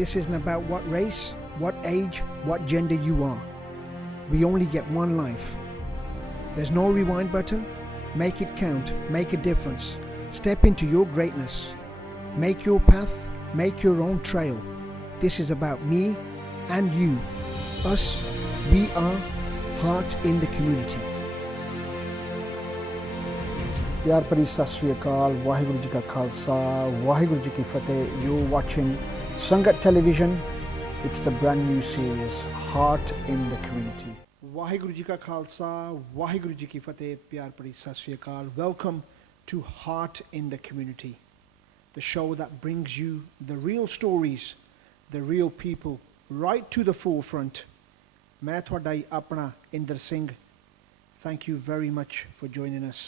This isn't about what race, what age, what gender you are. We only get one life. There's no rewind button. Make it count, make a difference. Step into your greatness. Make your path, make your own trail. This is about me and you. Us, we are heart in the community. ਪਿਆਰ ਭਰੀ ਸਤਿ ਸ਼੍ਰੀ ਅਕਾਲ ਵਾਹਿਗੁਰੂ ਜੀ ਕਾ ਖਾਲਸਾ ਵਾਹਿਗੁਰੂ ਜੀ ਕੀ ਫਤਿਹ You're watching Sangat Television. It's the brand new series Heart in the Community. Waheguru ji ਕਾ ਖਾਲਸਾ ਵਾਹਿਗੁਰੂ ਜੀ ਕੀ ਫਤਿਹ ਪਿਆਰ ਭਰੀ ਸਤਿ ਸ਼੍ਰੀ ਅਕਾਲ Welcome to Heart in the Community, the show that brings you the real stories, the real people right to the forefront. ਮੈਂ ਤੁਹਾਡਾ ਹੀ ਆਪਣਾ Inder Singh. Thank you very much for joining us.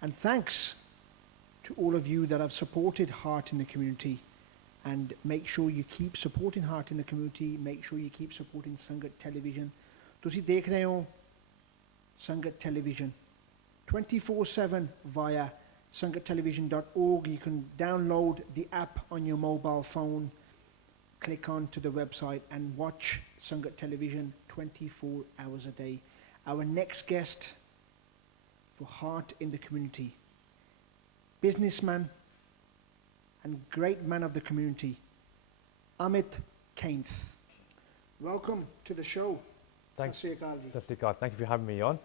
And thanks to all of you that have supported Heart in the Community. And make sure you keep supporting Heart in the Community. Make sure you keep supporting Sangat Television. Tusi dekh rahe ho Sangat Television 24/7 via sangattelevision.org. You can download the app on your mobile phone. Click on to the website and watch Sangat Television 24 hours a day. Our next guest for Heart in the Community, businessman and great man of the community, Amrit Kainth. Welcome to the show. Thanks. Thank you for having me on.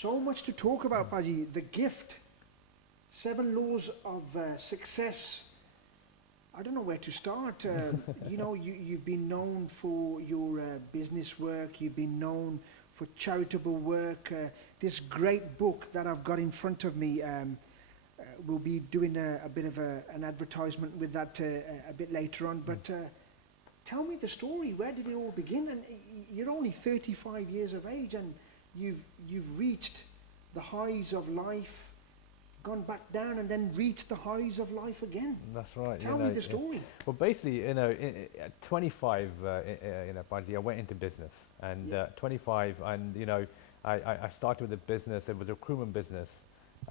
So much to talk about, Paji. The gift, 7 laws of success. I don't know where to start. You've been known for your business work. You've been known for charitable work. This great book that I've got in front of me, we'll be doing a bit of an advertisement with that a bit later on. But tell me the story. Where did it all begin? And you're only 35 years of age, and you've reached the highs of life, gone back down, and then reached the highs of life again. That's right. Tell me the story. Well, basically, at 25, Baji, I went into business, and 25, and I started with a business. It was a recruitment business,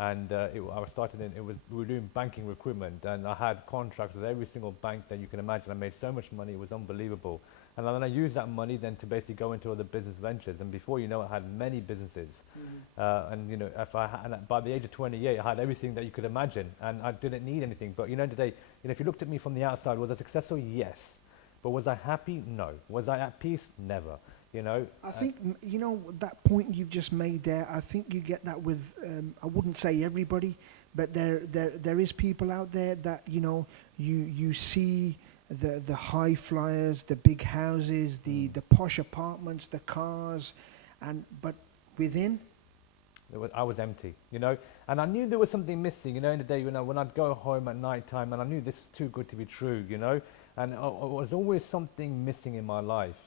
and we were doing banking recruitment, and I had contracts with every single bank that you can imagine. I made so much money; it was unbelievable. And then I used that money then to basically go into other business ventures. And before you know it, I had many businesses. And by the age of 28, I had everything that you could imagine, and I didn't need anything. But today, if you looked at me from the outside, was I successful? Yes. But was I happy? No. Was I at peace? Never. I think that point you've just made there. I think you get that with I wouldn't say everybody, but there is people out there that you see the high flyers, the big houses, the posh apartments, the cars, but within. I was empty, and I knew there was something missing, in the day, when I'd go home at night time, and I knew this was too good to be true, and there was always something missing in my life,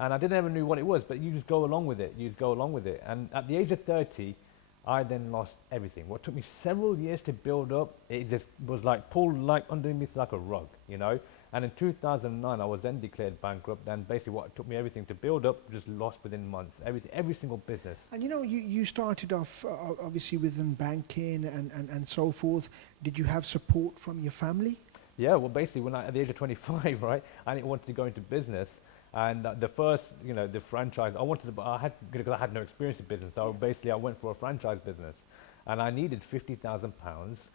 and I didn't ever knew what it was, but you just go along with it, and at the age of 30, I then lost everything. What took me several years to build up, it just was pulled underneath like a rug, And in 2009, I was then declared bankrupt, and basically what took me everything to build up just lost within months. Every single business. And you started off obviously within banking and so forth. Did you have support from your family? Yeah, well, basically when at the age of 25, right, I didn't want to go into business. And the first, the franchise, because I had no experience in business, so basically I went for a franchise business, and I needed £50,000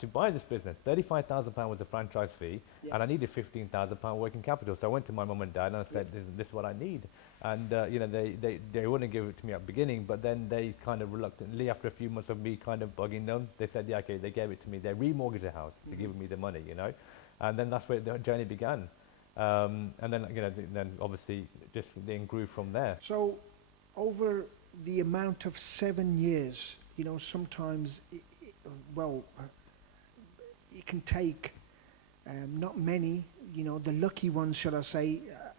to buy this business. £35,000 was the franchise fee, and I needed £15,000 working capital. So I went to my mum and dad and I said, this is what I need. And they wouldn't give it to me at the beginning, but then they kind of reluctantly, after a few months of me kind of bugging them, they said, yeah, okay, they gave it to me. They remortgaged the house to give me the money, and then that's where the journey began. And then, then obviously just then grew from there. So over the amount of 7 years, sometimes, it can take not many, the lucky ones, shall I say,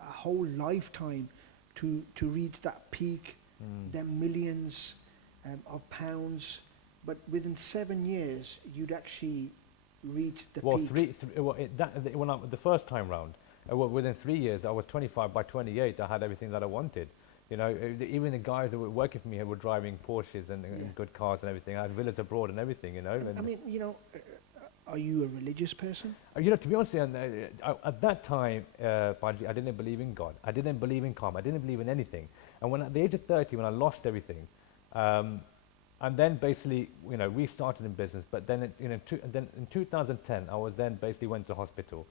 a whole lifetime to reach that peak, them millions of pounds. But within 7 years, you'd actually reached the peak. The first time round, within 3 years, I was 25. By 28, I had everything that I wanted. Even the guys that were working for me were driving Porsches and good cars and everything. I had villas abroad and everything, And I mean, Are you a religious person? To be honest, at that time, Panji, I didn't believe in God. I didn't believe in karma. I didn't believe in anything. And when at the age of 30, when I lost everything, and then basically, restarted in business. But then, then in 2010, I was then basically went to hospital.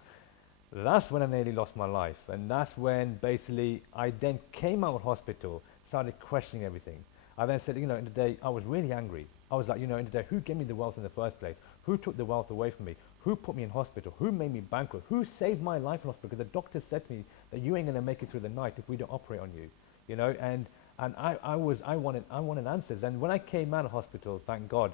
That's when I nearly lost my life, and that's when basically I then came out of hospital, started questioning everything. I then said, in the day, I was really angry. I was like, in the day, who gave me the wealth in the first place? Who took the wealth away from me? Who put me in hospital? Who made me bankrupt? Who saved my life in hospital? Because the doctor said to me that you ain't gonna make it through the night if we don't operate on you, and I wanted answers. And when I came out of hospital, thank God,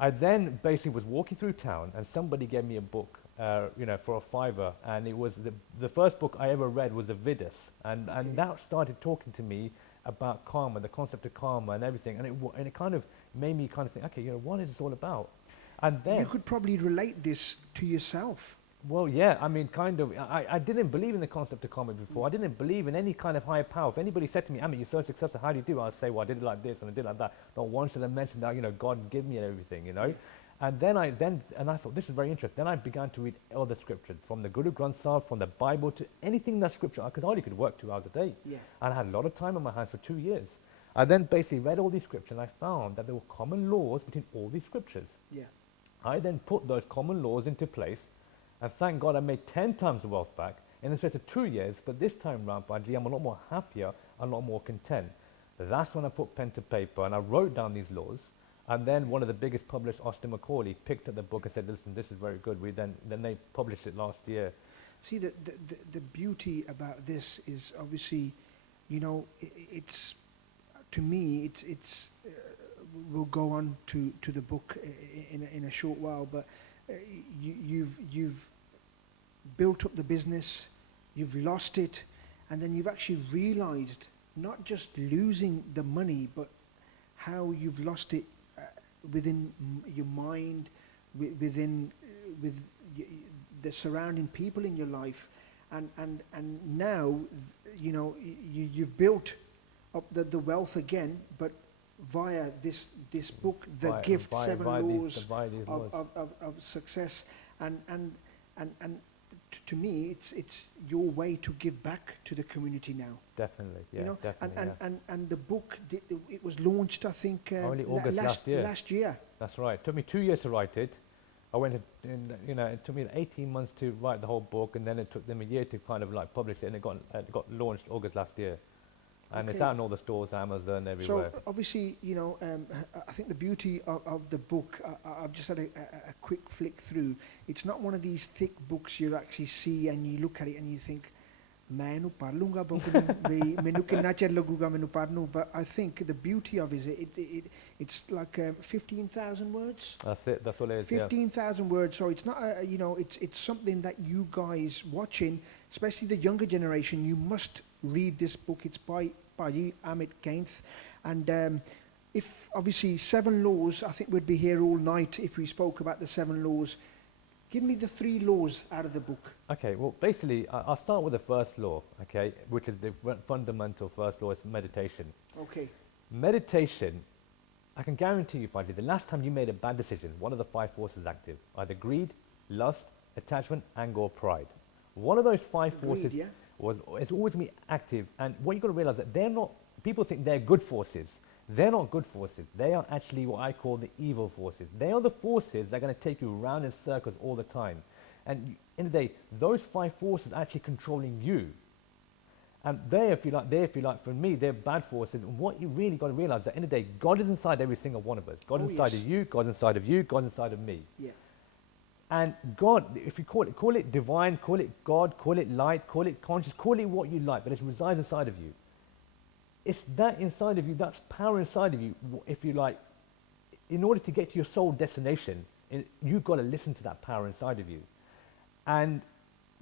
I then basically was walking through town, and somebody gave me a book, for a fiver, and it was the first book I ever read was the Vedas, and that started talking to me about karma, the concept of karma, and everything, and it kind of made me kind of think, okay, what is this all about? And then you could probably relate this to yourself. Well, yeah, I mean, kind of. I didn't believe in the concept of karma before. I didn't believe in any kind of higher power. If anybody said to me, Amrit, you're so successful, how do you do it? I'd say, well, I did it like this and I did it like that. Not once did I mention that, God give me everything, Yeah. And then I thought, this is very interesting. Then I began to read all the scriptures, from the Guru Granth Sahib, from the Bible, to anything that's scripture, because I only could work 2 hours a day. Yeah. And I had a lot of time on my hands for 2 years. I then basically read all these scriptures, and I found that there were common laws between all these scriptures. Yeah. I then put those common laws into place, and thank God I made 10 times the wealth back in the space of 2 years. But this time round, Baji, I'm a lot more happier, a lot more content. That's when I put pen to paper and I wrote down these laws. And then one of the biggest publishers, Austin Macaulay, picked up the book and said, listen, this is very good. Then they published it last year. See, the beauty about this is obviously, it's, to me, it's we'll go on to the book in a short while, but you've built up the business, you've lost it, and then you've actually realized not just losing the money, but how you've lost it within your mind, with the surrounding people in your life, and now you've built up the wealth again, but via this book, The Gift, Seven Laws of Success, and to me, it's your way to give back to the community now. Definitely, yeah, definitely. And the book, it was launched, I think, only August last year. That's right. It took me 2 years to write it. It took me 18 months to write the whole book, and then it took them a year to kind of like publish it, and it got launched August last year. And it's out in all the stores, Amazon, everywhere. So obviously, I think the beauty of the book, I've just had a quick flick through. It's not one of these thick books you actually see and you look at it and you think, "Mainu pad lunga book menu kinna chir laguga menu padnu." But I think the beauty of it's like 15,000 words. That's it. That's all it is. 15,000 words. So it's not, it's something that you guys watching, especially the younger generation, you must read this book. It's by Amrit Kainth, and if obviously 7 laws, I think we'd be here all night if we spoke about the 7 laws. Give me the 3 laws out of the book. Okay, well, basically, I'll start with the first law, okay, which is the fundamental first law, is meditation. Okay. Meditation, I can guarantee you, Fadi, the last time you made a bad decision, one of the 5 forces active, either greed, lust, attachment, anger, or pride. One of those 5 forces it's always me active, and what you've got to realize that they're not, people think they're good forces. They're not good forces. They are actually what I call the evil forces. They are the forces that are going to take you around in circles all the time. And in the day, those 5 forces are actually controlling you. And if you like, for me, they're bad forces. And what you really got to realize is that in the day, God is inside every single one of us. God's inside of you, God's inside of you, God's inside of me. Yeah. And God, if you call it divine, call it God, call it light, call it conscious, call it what you like, but it resides inside of you. It's that inside of you, that's power inside of you, if you like. In order to get to your soul destination, you've got to listen to that power inside of you. And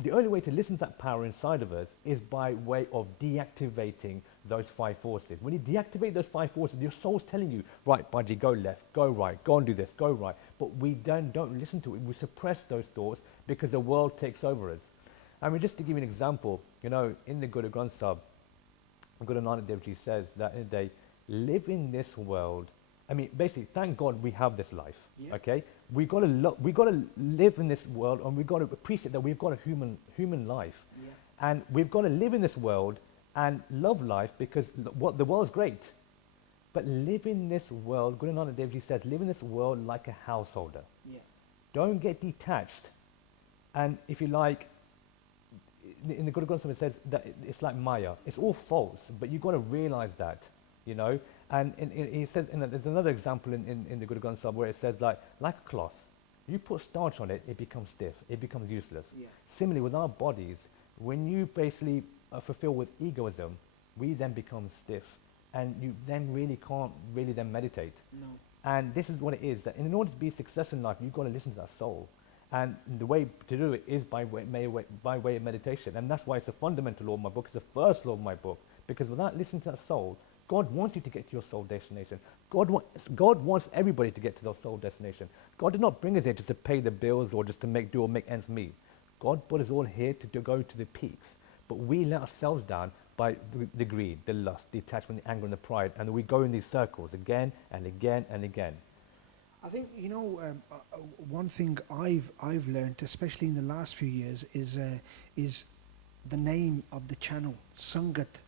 the only way to listen to that power inside of us is by way of deactivating those 5 forces. When you deactivate those 5 forces, your soul's telling you, right, Baji, go left, go right, go and do this, go right. But we don't listen to it. We suppress those thoughts because the world takes over us. I mean, just to give you an example, in the Guru Granth Sahib, Guru Nanak Dev Ji says that in a day, live in this world I mean, basically, thank God we have this life. Yeah. Okay, we got to live in this world, and we got to appreciate that we've got a human life, Yeah. and we've got to live in this world and love life because what the world's great, but live in this world. Good and David says, live in this world like a householder. Yeah. Don't get detached, and if you like, in the Good Gospel it says that it's like Maya. It's all false, but you've got to realize that, you know. And he says, there's another example in the Good Gospel where it says like a cloth. You put starch on it, it becomes stiff, it becomes useless. Yeah. Similarly with our bodies, when you basically fulfill with egoism, we then become stiff, and you then really can't really then meditate. No. And this is what it is, that in order to be successful in life, you've got to listen to that soul. And the way to do it is by way of meditation. And that's why it's a fundamental law of my book. It's the first law of my book. Because without listening to that soul, God wants you to get to your soul destination. God wants everybody to get to their soul destination. God did not bring us here just to pay the bills or just to make ends meet. God put us all here to go to the peaks. But we let ourselves down by the greed, the lust, the attachment, the anger, and the pride. And we go in these circles again and again and again. I think, you know, one thing I've learned, especially in the last few years, is the name of the channel, Sangat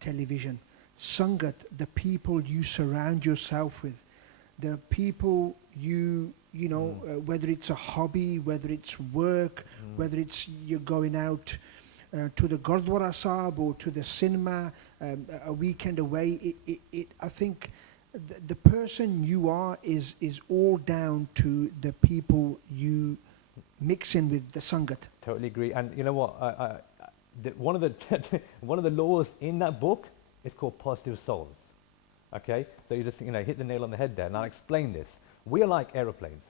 Television. Sangat, the people you surround yourself with, the people you know, whether it's a hobby, whether it's work, whether it's you're going out to the Gurdwara Sahib or to the cinema, a weekend away. I think the person you are is all down to the people you mix in with, the Sangat. Totally agree. And you know what? One of the laws in that book is called positive souls. Okay, so you just hit the nail on the head there. And I'll explain this. We are like aeroplanes.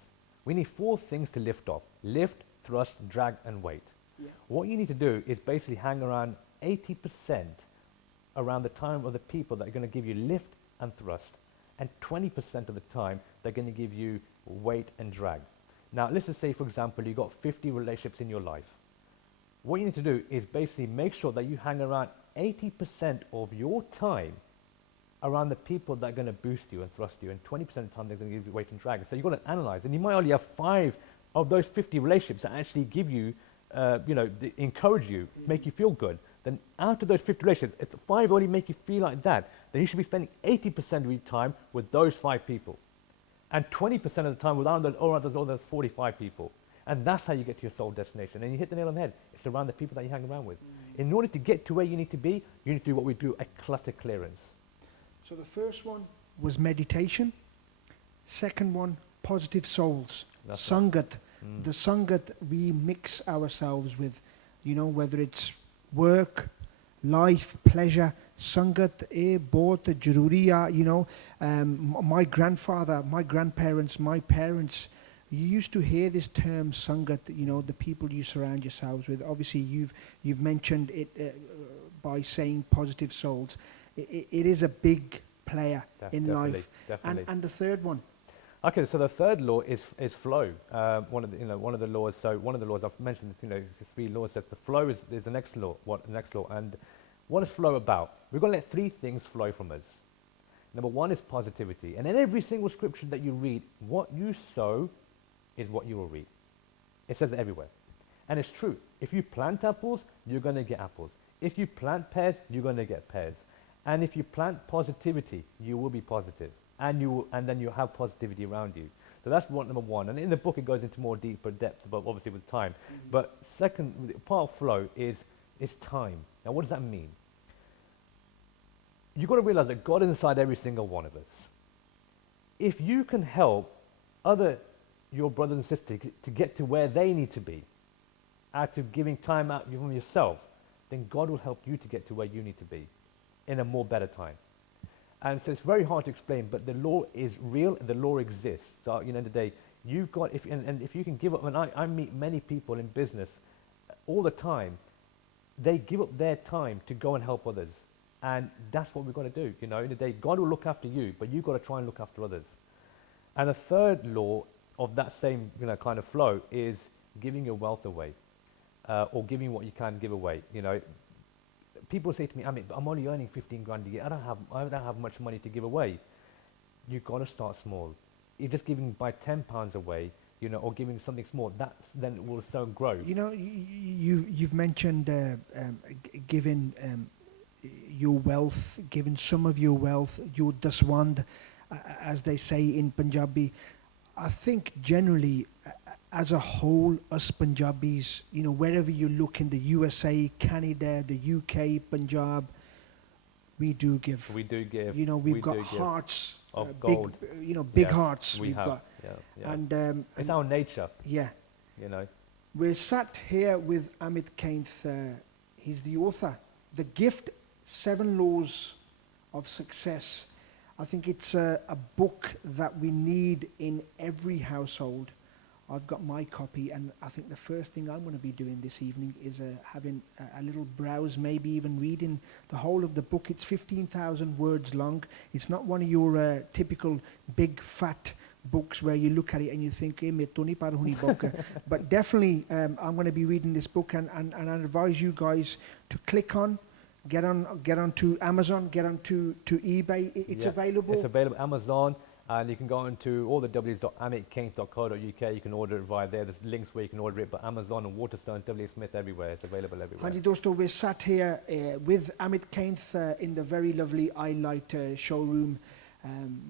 We need 4 things to lift off: lift, thrust, drag, and weight. Yeah. What you need to do is basically hang around 80% around the time of the people that are going to give you lift and thrust, and 20% of the time they're going to give you weight and drag. Now, let's just say, for example, you've got 50 relationships in your life. What you need to do is basically make sure that you hang around 80% of your time around the people that are going to boost you and thrust you, and 20% of the time they're going to give you weight and drag. So you've got to analyze, and you might only have 5 of those 50 relationships that actually give you, encourage you, make you feel good. Then out of those 50 relationships, if 5 only make you feel like that, then you should be spending 80% of your time with those 5 people, and 20% of the time with those 45 people. And that's how you get to your soul destination. And you hit the nail on the head. It's around the people that you hang around with. In order to get to where you need to be, you need to do what we do, a clutter clearance. So the first one was meditation. Second one, positive souls. That's Sangat. Right. The Sangat we mix ourselves with, whether it's work, life, pleasure. Sangat bahut jaruri hai, my grandfather, my grandparents, my parents, you used to hear this term Sangat, the people you surround yourselves with. Obviously, you've mentioned it by saying positive souls. It is a big player in life. Definitely. And the third one. Okay, so the third law is flow. One of the laws. So one of the laws I've mentioned, the 3 laws. That the flow is the next law. And what is flow about? We're going to let 3 things flow from us. Number 1 is positivity, and in every single scripture that you read, what you sow is what you will reap. It says it everywhere. And it's true. If you plant apples, you're going to get apples. If you plant pears, you're going to get pears. And if you plant positivity, you will be positive. And then you have positivity around you. So that's number 1. And in the book, it goes into more deeper depth, but obviously with time. But second, part of flow is time. Now, what does that mean? You've got to realize that God is inside every single one of us. If you can help your brothers and sisters to get to where they need to be, out of giving time out from yourself, then God will help you to get to where you need to be in a more better time. And so it's very hard to explain, but the law is real and the law exists. So, the day, you've got, if you can give up, and I meet many people in business all the time, they give up their time to go and help others. And that's what we've got to do. In the day, God will look after you, but you've got to try and look after others. And the third law of that same kind of flow is giving your wealth away, or giving what you can give away. People say to me, Amrit, but I'm only earning 15 grand a year. I don't have much money to give away. you got to start small. You're just giving by £10 away, you know, or giving something small. That's then it will so grow. You know, you've mentioned giving your wealth, giving some of your wealth, your daswand, as they say in Punjabi. I think generally, as a whole, us Punjabis, you know, wherever you look in the USA, Canada, the UK, Punjab, we do give. We do give. You know, we've got do give. hearts, Of gold. big, you know, big Yes, hearts. we We've have. got, Yeah, yeah. and It's our nature, yeah, you know. we're sat here with Amrit Kainth. He's the author, The Gift: 7 Laws of Success. I think it's a book that we need in every household. I've got my copy, and I think the first thing I'm going to be doing this evening is having a little browse, maybe even reading the whole of the book. It's 15,000 words long. It's not one of your typical big fat books where you look at it and you think, "Hey, mate, don't par huni book." But definitely, I'm going to be reading this book, and I advise you guys to click on. Get on to Amazon, get on to eBay. It's available. It's available Amazon, and you can go into all the www.amitkainth.co.uk. You can order it via there. There's links where you can order it, but Amazon and Waterstone, W. Smith, everywhere. It's available everywhere. Hanji dosto, we're sat here with Amrit Kainth in the very lovely iLight showroom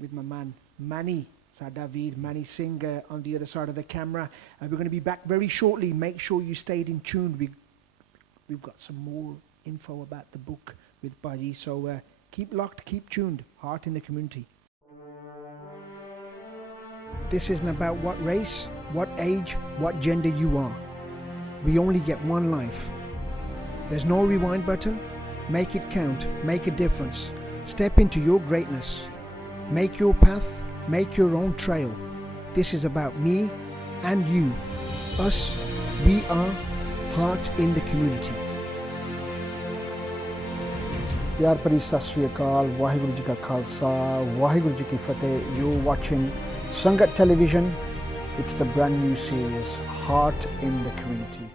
with my man Manny Sadavid, Manny Singh on the other side of the camera. We're going to be back very shortly. Make sure you stayed in tune. We've got some more info about the book with Baji, so keep locked, keep tuned. Heart in the Community. This isn't about what race, what age, what gender you are. We only get one life. There's no rewind button. Make it count, make a difference. Step into your greatness. Make your path, make your own trail. This is about me and you. Us, we are Heart in the Community. ਪਿਆਰ ਭਰੀ ਸਤਿ ਸ਼੍ਰੀ ਅਕਾਲ ਵਾਹਿਗੁਰੂ ਜੀ ਕਾ ਖਾਲਸਾ ਵਾਹਿਗੁਰੂ ਜੀ ਕੀ ਫਤਿਹ You're watching Sangat Television. It's the brand new series Heart in the Community.